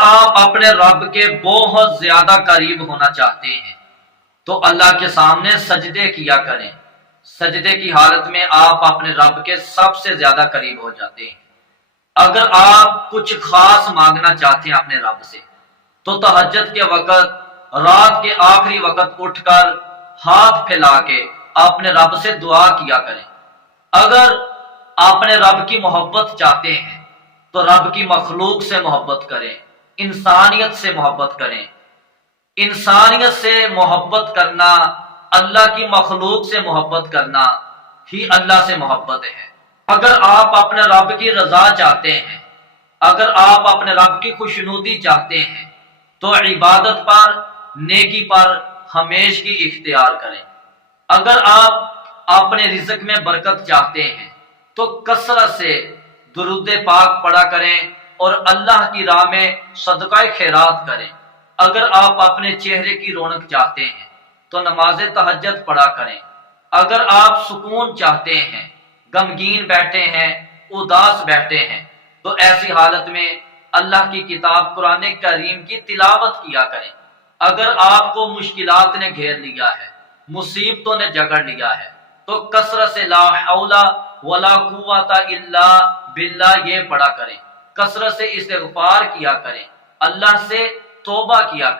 آپ اپنے رب کے بہت زیادہ قریب ہونا چاہتے ہیں تو اللہ کے سامنے سجدے کیا کریں۔ سجدے کی حالت میں آپ اپنے رب کے سب سے زیادہ قریب ہو جاتے ہیں۔ اگر آپ کچھ خاص مانگنا چاہتے ہیں اپنے رب سے تو تہجد کے وقت، رات کے آخری وقت اٹھ کر ہاتھ پھیلا کے اپنے رب سے دعا کیا کریں۔ اگر اپنے رب کی محبت چاہتے ہیں تو رب کی مخلوق سے محبت کریں، انسانیت سے محبت کریں۔ انسانیت سے محبت کرنا، اللہ کی مخلوق سے محبت کرنا ہی اللہ سے محبت ہے۔ اگر آپ اپنے رب کی رضا چاہتے ہیں، اگر آپ اپنے رب کی خوشنودی چاہتے ہیں تو عبادت پر، نیکی پر ہمیشگی اختیار کریں۔ اگر آپ اپنے رزق میں برکت چاہتے ہیں تو کثرت سے درود پاک پڑھا کریں اور اللہ کی راہ میں صدقہ خیرات کریں۔ اگر آپ اپنے چہرے کی رونق چاہتے ہیں تو نماز تہجد پڑھا کریں۔ اگر آپ سکون چاہتے ہیں، غمگین بیٹھے ہیں، اداس بیٹھے ہیں تو ایسی حالت میں اللہ کی کتاب قرآن کریم کی تلاوت کیا کریں۔ اگر آپ کو مشکلات نے گھیر لیا ہے، مصیبتوں نے جکڑ لیا ہے تو کثرت سے لا حول ولا قوت الا باللہ یہ پڑھا کریں۔ کثرت سے استغفار کیا کریں، اللہ سے توبہ کیا کریں۔